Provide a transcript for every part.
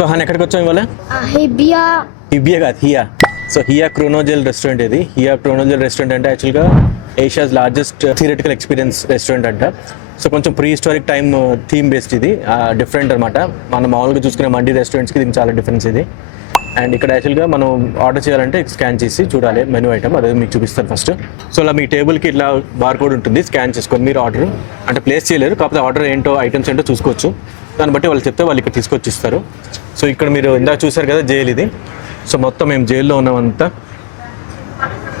So హాన్ ఎక్కడికి వచ్చాం ఇవాళ? హిబియా కాదు, హియా. సో హియా క్రోనోజెల్ రెస్టారెంట్ ఇది. హియా క్రోనోజెల్ రెస్టారెంట్ అంటే యాక్చువల్గా Asia's largest theoretical experience restaurant అంట. సో కొంచెం pre historic time theme based ఇది, డిఫరెంట్ అనమాట. మనం మామూలుగా చూసుకునే మండీ రెస్టారెంట్స్కి దీనికి చాలా డిఫరెన్స్ ఇది. అండ్ ఇక్కడ యాక్చువల్గా మనం ఆర్డర్ చేయాలంటే స్కాన్ చేసి చూడాలి మెనూ ఐటమ్, అదే మీకు చూపిస్తాను ఫస్ట్. సో అలా మీ టేబుల్కి ఇట్లా బార్ కోడ్ ఉంటుంది, స్కాన్ చేసుకొని మీరు ఆర్డర్ అంటే ప్లేస్ చేయలేరు, కాకపోతే ఆర్డర్ ఏంటో ఐటమ్స్ ఏంటో చూసుకోవచ్చు. దాన్ని బట్టి వాళ్ళు చెప్తే వాళ్ళు ఇక్కడ తీసుకొచ్చి ఇస్తారు. సో ఇక్కడ మీరు ఇందాక చూసారు కదా జైలు ఇది. సో మొత్తం మేము జైల్లో ఉన్నామంతా.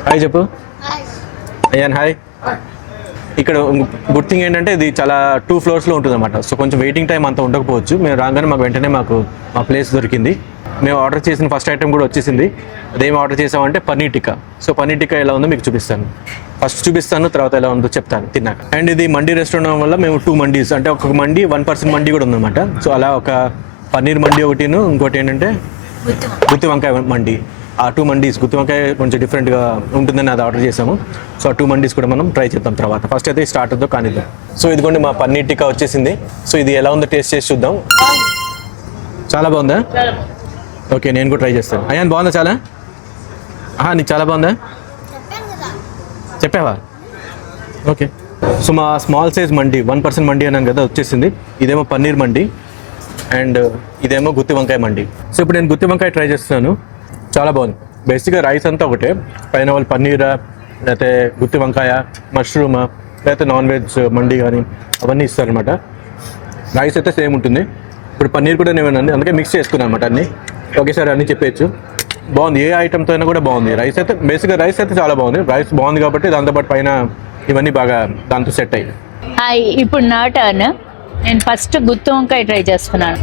హాయ్ చెప్పు. అయ్యాన్ హాయ్. ఇక్కడ గుడ్ థింగ్ ఏంటంటే ఇది చాలా 2 ఫ్లోర్స్లో ఉంటుంది అనమాట. సో కొంచెం వెయిటింగ్ టైం అంత ఉండకపోవచ్చు. మేము రాగానే మాకు వెంటనే మా ప్లేస్ దొరికింది. మేము ఆర్డర్ చేసిన ఫస్ట్ ఐటమ్ కూడా వచ్చేసింది. అదేం ఆర్డర్ చేసామంటే పన్నీర్ టిక్కా. సో పన్నీర్ టిక్కా ఎలా ఉందో మీకు చూపిస్తాను, ఫస్ట్ చూపిస్తాను, తర్వాత ఎలా ఉందో చెప్తాను తిన్నాక. అండ్ ఇది మండీ రెస్టారెంట్ వల్ల మేము 2 మండీస్ అంటే ఒక్కొక్క మండీ 1 పర్సన్ మండీ కూడా ఉందన్నమాట. సో అలా ఒక పన్నీర్ మండీ ఒకటిను, ఇంకోటి ఏంటంటే గుత్తి వంకాయ మండీ. ఆ 2 మండీస్ గుత్తి వంకాయ కొంచెం డిఫరెంట్గా ఉంటుందని అది ఆర్డర్ చేసాము. సో ఆ 2 మండీస్ కూడా మనం ట్రై చేద్దాం తర్వాత. ఫస్ట్ అయితే స్టార్టర్తో కానిద్దాం. సో ఇదిగోండి మా పన్నీర్ టిక్కా వచ్చేసింది. సో ఇది ఎలా ఉందో టేస్ట్ చేసి చూద్దాం. చాలా బాగుందా? ఓకే, నేను కూడా ట్రై చేస్తాను. అయ్యాన్ బాగుందా? చాలా నీకు చాలా బాగుందా? చెప్పావా? ఓకే. సో మా small size mandi 1 person mandi అన్నాను కదా, వచ్చేసింది. ఇదేమో పన్నీర్ మండీ అండ్ ఇదేమో గుత్తి వంకాయ మండీ. సో ఇప్పుడు నేను గుత్తి వంకాయ ట్రై చేస్తున్నాను. చాలా బాగుంది. బేసిక్గా రైస్ అంతా ఒకటే, పైన వాళ్ళు పన్నీరా లేకపోతే గుత్తి వంకాయ, మష్రూమా లేకపోతే నాన్ వెజ్ మండీ కానీ అవన్నీ ఇస్తారనమాట. రైస్ అయితే సేమ్ ఉంటుంది. ఇప్పుడు పన్నీర్ కూడా నేను అందుకే మిక్స్ చేసుకున్నాను అనమాట. అన్నీ ఒకేసారి అన్నీ చెప్పేయచ్చు. బాగుంది, ఏ ఐటమ్తో అయినా కూడా బాగుంది. రైస్ అయితే బేసిక్గా రైస్ అయితే చాలా బాగుంది. రైస్ బాగుంది కాబట్టి దాంతోపాటు పైన ఇవన్నీ బాగా దాంతో సెట్ అయ్యి. హాయ్, ఇప్పుడు నా టర్న్. నేను ఫస్ట్ గుత్తి వంకాయ ట్రై చేస్తున్నాను.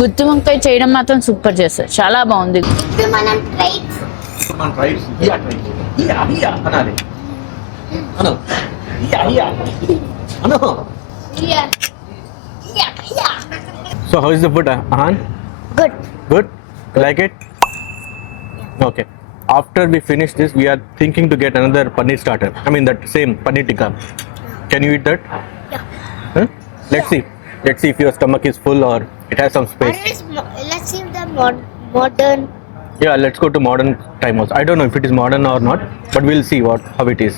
గుత్తి వంకాయ చేయడం మాత్రం సూపర్ చేస్తారు, చాలా బాగుంది. So how is the food, Ahan? Good? You like it? Yeah. Okay. After we finish this, we are thinking to get another paneer starter. I mean that same paneer tikka. Can you eat that? Yeah. Huh? Let's see. Let's see if your stomach is full or it has some space. Let's see the modern. Yeah, let's go to modern time also. I don't know if it is modern or not, but we'll see how it is.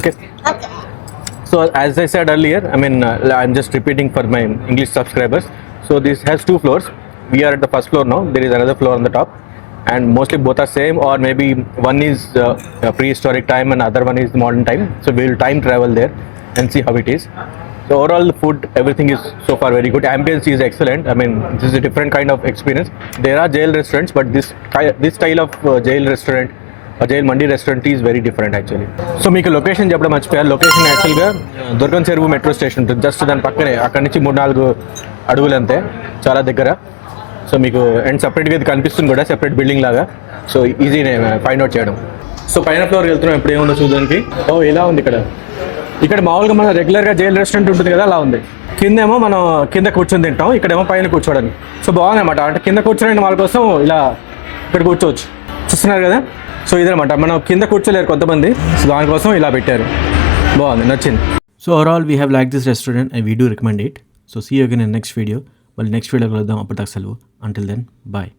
Okay. Okay. So as I said earlier, I mean I'm just repeating for my English subscribers. So this has 2 floors. We are at the first floor now. There is another floor on the top, and mostly both are same, or maybe one is prehistoric time and other one is modern time. So we will time travel there and see how it is. So overall the food, everything is so far very good. Ambience is excellent. I mean this is a different kind of experience. There are jail restaurants, but this style of jail restaurant, jail mandi restaurant is very different actually. So మీకు location చెప్పడం మర్చిపోయారు. Location యాక్చువల్గా దుర్గం చెరువు metro station ఉంటుంది, just దాని పక్కనే. అక్కడి నుంచి 3-4 అడుగులు అంతే, చాలా దగ్గర. సో మీకు అండ్ సపరేట్గా ఇది కనిపిస్తుంది కూడా, సెపరేట్ బిల్డింగ్ లాగా. సో ఈజీ ఫైండ్ అవుట్ చేయడం. సో పైన ఫ్లోర్కి వెళ్తున్నాం, ఎప్పుడు ఏముందో చూడడానికి. ఇలా ఉంది ఇక్కడ మామూలుగా మన రెగ్యులర్గా జైల్ రెస్టారెంట్ ఉంటుంది కదా, అలా ఉంది. కిందేమో మనం కింద కూర్చొని తింటాం, ఇక్కడేమో పైన కూర్చోవడానికి. సో బాగుంది అనమాట. అంటే కింద కూర్చోని వాళ్ళ కోసం ఇలా ఇక్కడ కూర్చోవచ్చు, చూస్తున్నారు కదా. సో ఇదనమాట, మనం కింద కూర్చోలేరు కొంతమంది, సో దానికోసం ఇలా పెట్టారు. బాగుంది, నచ్చింది. So overall we have like this restaurant and we do recommend it. So see you again in next video. మళ్ళీ నెక్స్ట్ వీడియో కలుద్దాం. అప్పటిదాకా సెలవు. Until then bye.